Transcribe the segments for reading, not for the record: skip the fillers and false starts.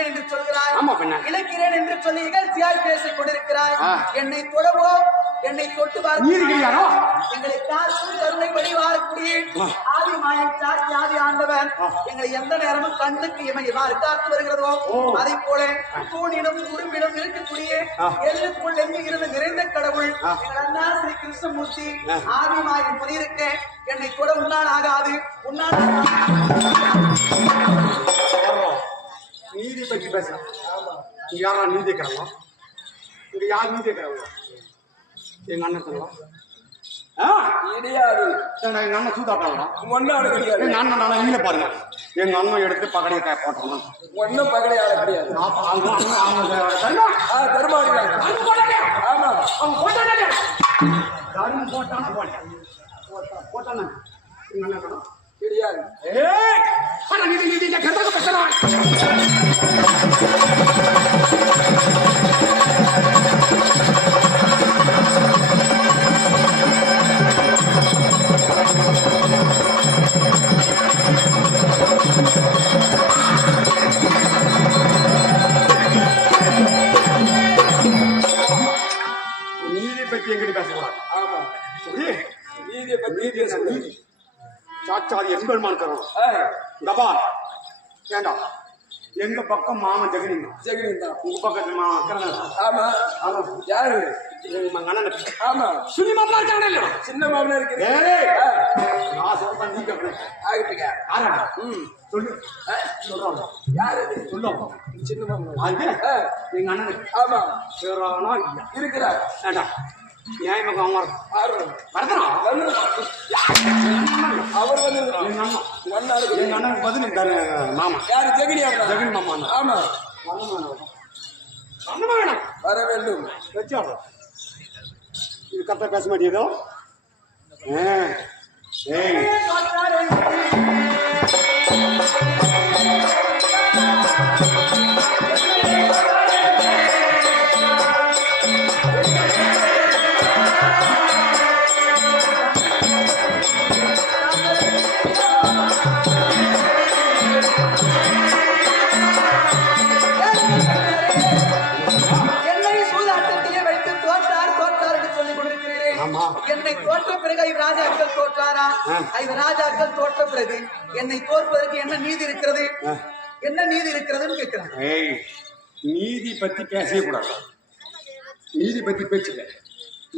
இணைவேன் என்று சொல்கிறாய். இணைக்கிறேன் என்று சொல்லி இகழ்ச்சியாய் பேசிக் கொண்டிருக்கிறாய். என்னை தொடவோ என்னை தொட்டு எங்களை காக்கும் கருணை வழிவாரக்கூடிய ஆதி மாயன் சாட்சி ஆதி ஆண்டவன் எங்களை எந்த நேரமும் கண்ணுக்கு இமையவாறு காத்து வருகிறதோ அதை போல தூணிடம் குறும்பிடம் இருக்கக்கூடிய எல்லுக்குள் எங்கு இருந்து நிறைந்த கடவுள் எங்கள் அண்ணா ஸ்ரீ கிருஷ்ணமூர்த்தி ஆதி மாயன் புரியிருக்க என்னை கூட உன்னால் ஆகாது உன்னால் நீதி பற்றி பேசலாம். யாரா நீதி கிடமா இது யார் நீதி கிடவுல எங்க அண்ணன் சொல்லலாம் எங்க அண்ணன் சூதாட்டம் ஒன்னாடு கிடையாது. எங்க அண்ணன் இல்ல பாருங்க எங்க அண்ணன் எடுத்து பகடையை காய போட்டோம் ஒன்னும் பகடையால கிடையாது. போட்டான எங்க அண்ணன் கிடையாது. நீதியை பற்றி எங்கிட்ட பேசக்கூடாது. ஆமா நீதியை பற்றி சாட்சாதி எம்பெருமான் கரும் தபா வேண்டாம். எங்க பக்கம் மாமன் ஜெகனின் தான் உங்க பக்கத்து ஆமா ஆமா யாரு அண்ணன் ஆமா சுனி மாமனா இருக்காங்க சின்ன மாமனா இருக்கு. நான் சொல்றேன் நீங்க ஆகிட்டுங்க சொல்லு சொல்றாங்க யாரு சொல்லுவோம் சின்ன மாமனா எங்க அண்ணன் ஆமா இருக்கிறார் வேண்டாம் நியாயமாக அவர் வந்து எங்க அண்ணனுக்கு பதில் மாமா யாரு ஜெகனி ஜெகனி மாமா ஆமா வேணும் வர வேண்டும் வச்சா இது கரெக்டா பேச மாட்டேதோ என்னை தோற்ற பிறகு ராஜாக்கள் தோற்றாரா? ராஜாக்கள் தோற்ற பிறகு என்னை தோற்பதற்கு என்ன நீதி இருக்கிறது? என்ன நீதி இருக்கிறதுன்னு கேட்கிறேன். நீதி பத்தி பேசவே கூடாது. நீதி பத்தி பேச்சுல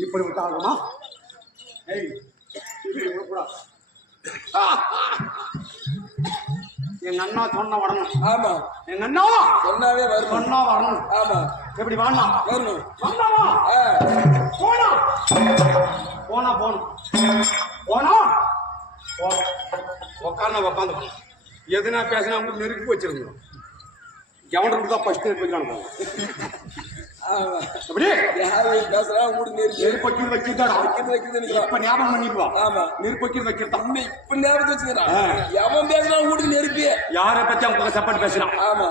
இப்படி விட்டாகுமா? எங்க அண்ணா சொன்ன வரணும். ஆமா எங்க அண்ணா சொன்னாவே வரும். சொன்னா வரணும். ஆமா எப்படி வாண்ணா வரணும். வந்தாமா போனா போனா போகணும் போனா உக்காந்து எதுனா பேசினா உங்களுக்கு நெருக்கி வச்சிருந்தோம். எவனுக்கு தான் ஃபர்ஸ்ட் நெருக்கி எப்படி பேசுறா உங்களுக்கு நெருப்பி வச்சுதான் இப்ப ஞாபகம் பண்ணிடுவா. ஆமா நெருப்பி வச்சிருந்தான் இப்ப ஞாபகம் வச்சுக்கிறான். எவன் பேசுறா உங்களுக்கு நெருப்பி யாரை பத்தி அவங்க சப்பாட்டு பேசுறான். ஆமா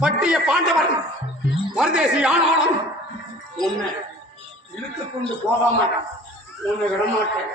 பட்டிய பாண்டவன் மருதேசி ஆனாலும் உன்னை இழுத்துக் கொண்டு போகாம உன்னை விடமாட்டேன்.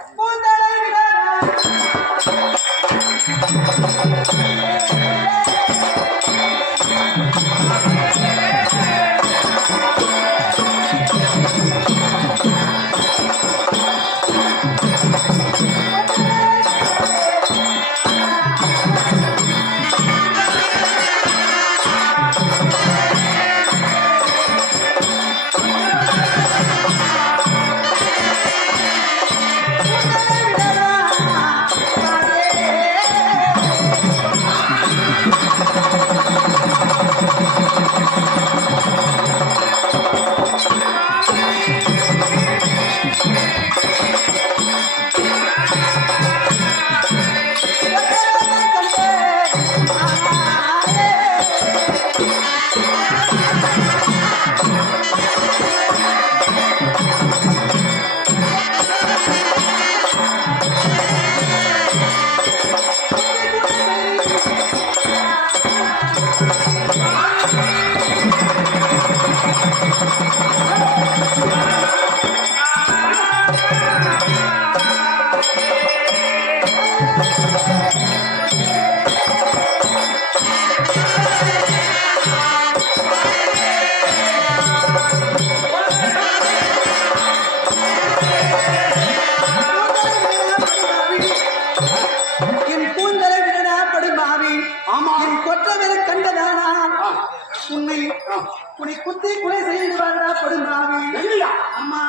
உன்னை குத்தி கொலை செய்வாரா படுமாவி அம்மா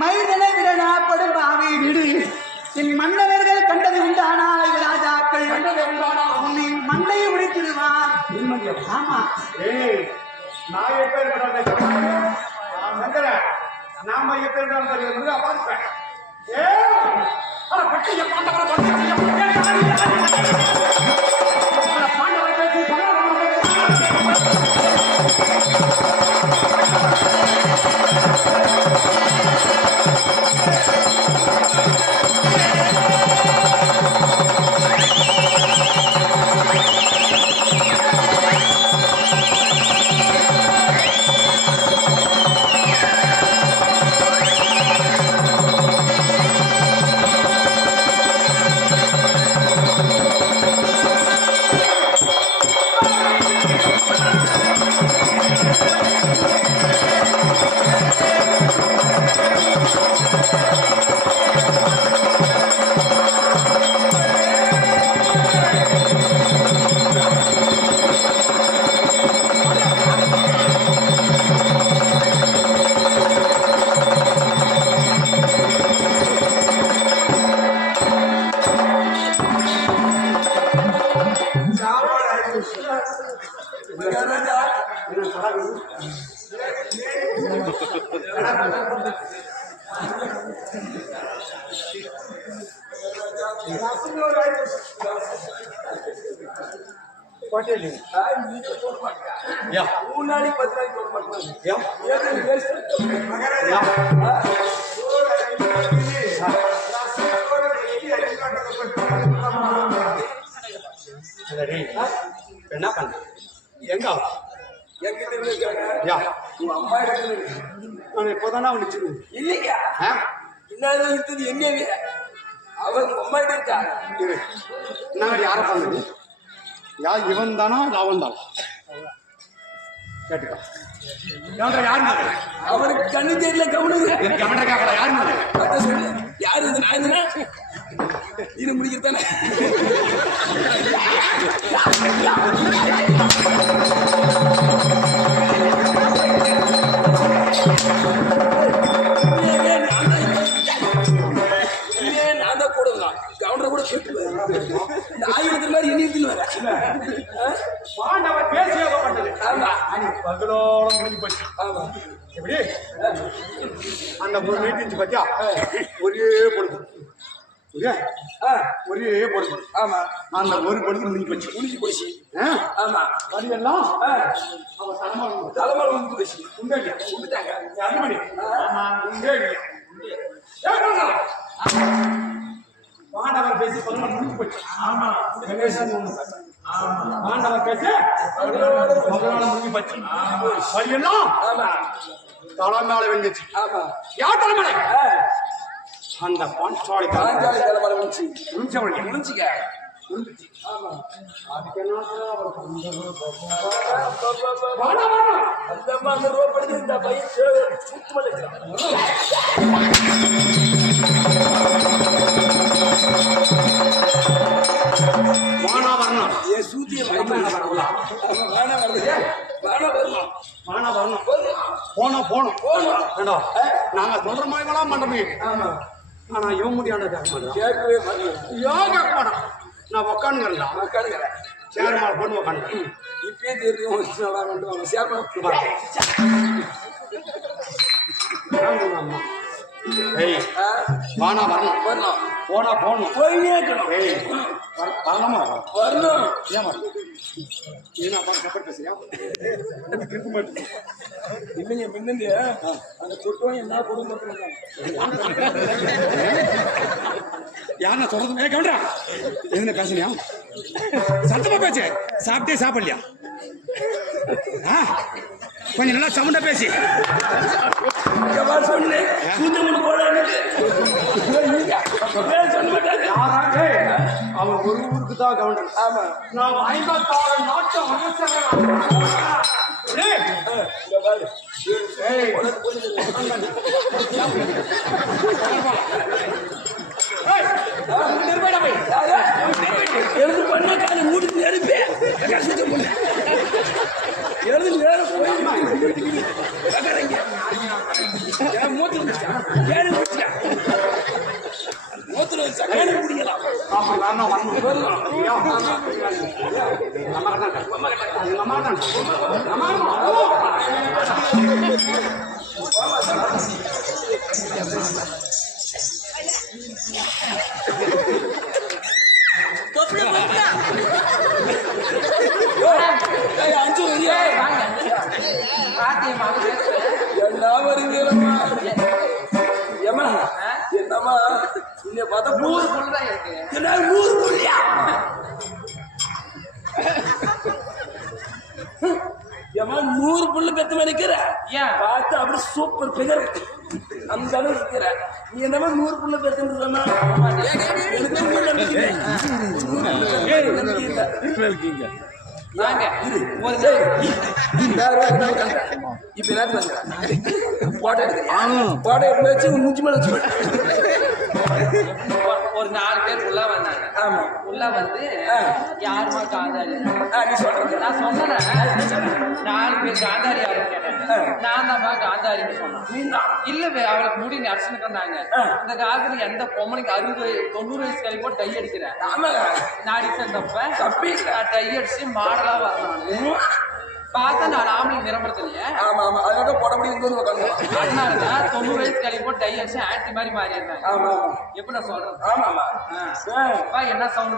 மைதனை என் மன்னவர்கள் கண்டது உண்டானால் ராஜாக்கள் உன்னை மண்டையை உடைத்திடுவான். ஆமா நான் எப்பேற்பட்ட நாம எப்பேற்பட்ட பார்ப்பேன். முன்னாடி 10 நாளைக்கு போட மாட்டாங்க. என்ன பண்ண எங்க உங்க அம்மா நான் இப்போதானே வந்துச்சு இல்லைங்க இன்னாதான் இருக்குது எங்க அவங்க அம்மா இருக்கா நாங்கள் யாரை பண்ணது யார் இவன் தானா அவன் தானா கேட்டுக்கா யாரு அவருக்கு கண்ணு தெரியல கவனிங்க யாரு சொல்லு யாரு இது நான் இது முடிக்கிறதானே நான் தான் கூட கவுண்டரை கூட கேட்டு இந்த ஆயுதத்து மாதிரி எண்ணியத்தில் வர பாண்டவர் பேசி பண்ணது ஆமா பகலோட முடிஞ்சு போச்சு ஆமா எப்படி அந்த ஒரு மீட்டிங் பத்தியா ஒரே பொழுது ஒரே பொழுது ஆமா அந்த ஒரு பொழுது முடிஞ்சு போச்சு ஆமா வரியெல்லாம் தலைமலை வந்து போச்சு உண்டாங்க பாண்டவர் பேசி பகலோட முடிஞ்சு போச்சு ஆமா பாண்டவர் பேசி பகலோட முடிஞ்சு போச்சு வரியெல்லாம் தலைமையால வெந்துச்சு யார் தலைமலை அந்த பாஞ்சாலி தலைமலை முடிச்சு முடிஞ்சுக்க அந்த ரோப்படுது இந்த பையன் சுத்தமலை வானா வரணும் என் சூத்திய வானா வரணும் போனோம் நாங்க சொல்ற மாதிரி மண்டபி ஆனா இவன் முடியாத கேட்கவே மாட்டேன் யோகா படம் நான் உக்காந்துக்கிறேன் சேர்மால போட்டு உக்காந்து இப்பயே தெரியும் சேர்மா வானா வரணும் போனோம் போயினே இருக்கணும் வரலாமா வரணும் ஏன் வரணும் ஏன்னா அப்பா பேசுறியா இல்லைங்க முன்னந்து அந்த சொட்டும் என்ன குடும்பத்தில் யாருன்னா சொல்றது கவுண்டா எதுன பேசலையா சத்தமா பேச்சு சாப்பிட்டே சாப்பிடலையா கொஞ்சம் நல்லா சவுண்டா பேசி சொன்னேன் அவன் ஒரு ஊருக்கு தான் கவுண்டர் ஆமா நான் 56 நாட்டு எழுது பண்ண காலை மூடி நெருப்பேன் எழுது நேரம் மூத்துல சக்கரை குடிக்கலாம் என்ன வருகிறமா என்னமா இங்க பார்த்தா 100 புல் தான் இருக்கு. என்ன 100 புல்லியா? ஏமா 100 புல் பெத்து மணிக்கிற பார்த்து அப்படி சூப்பர் பிகர் அந்த அளவு இருக்கிற நீ என்னமா 100 புல் பெத்துன்னு சொன்னா இருக்கீங்க இப்ப என்ன போட்டோ எடுத்து வச்சு முஞ்சி மேல வச்சு ஒரு 4 பேர் உள்ள வந்தாங்க. ஆமா. உள்ள வந்து யாருமா காந்தாரி நீ சொல்றது நான் சொன்னேன். 4 பேர் காந்தாரி யாருன்னு கேட்டாங்க. நான் தான்ப்பா காந்தாரின்னு சொன்னேன். இல்ல அவளுக்கு முடி நடிச்சுன்னு சொன்னாங்க. இந்த காலத்துல எந்த பொம்மனுக்கு 60-90 வயசு கழிவு போட்டு டை அடிக்கிறேன். நான் அடிச்சேன் தப்ப நான் டை அடிச்சு மாடலா வரணும் பார்த்தா நான் ஆம்பளை நிரம்பரத்திலேயே. ஆமா ஆமா அதோட போட முடியும். அதனாலதான் 90 வயசு கழிவு போட்டு டை அடிச்சு ஆன்டி மாதிரி மாறி இருந்தாங்க. ஆமா ஆமா எப்படி நான் சொல்றேன். ஆமா ஆமா என்ன சவுண்ட்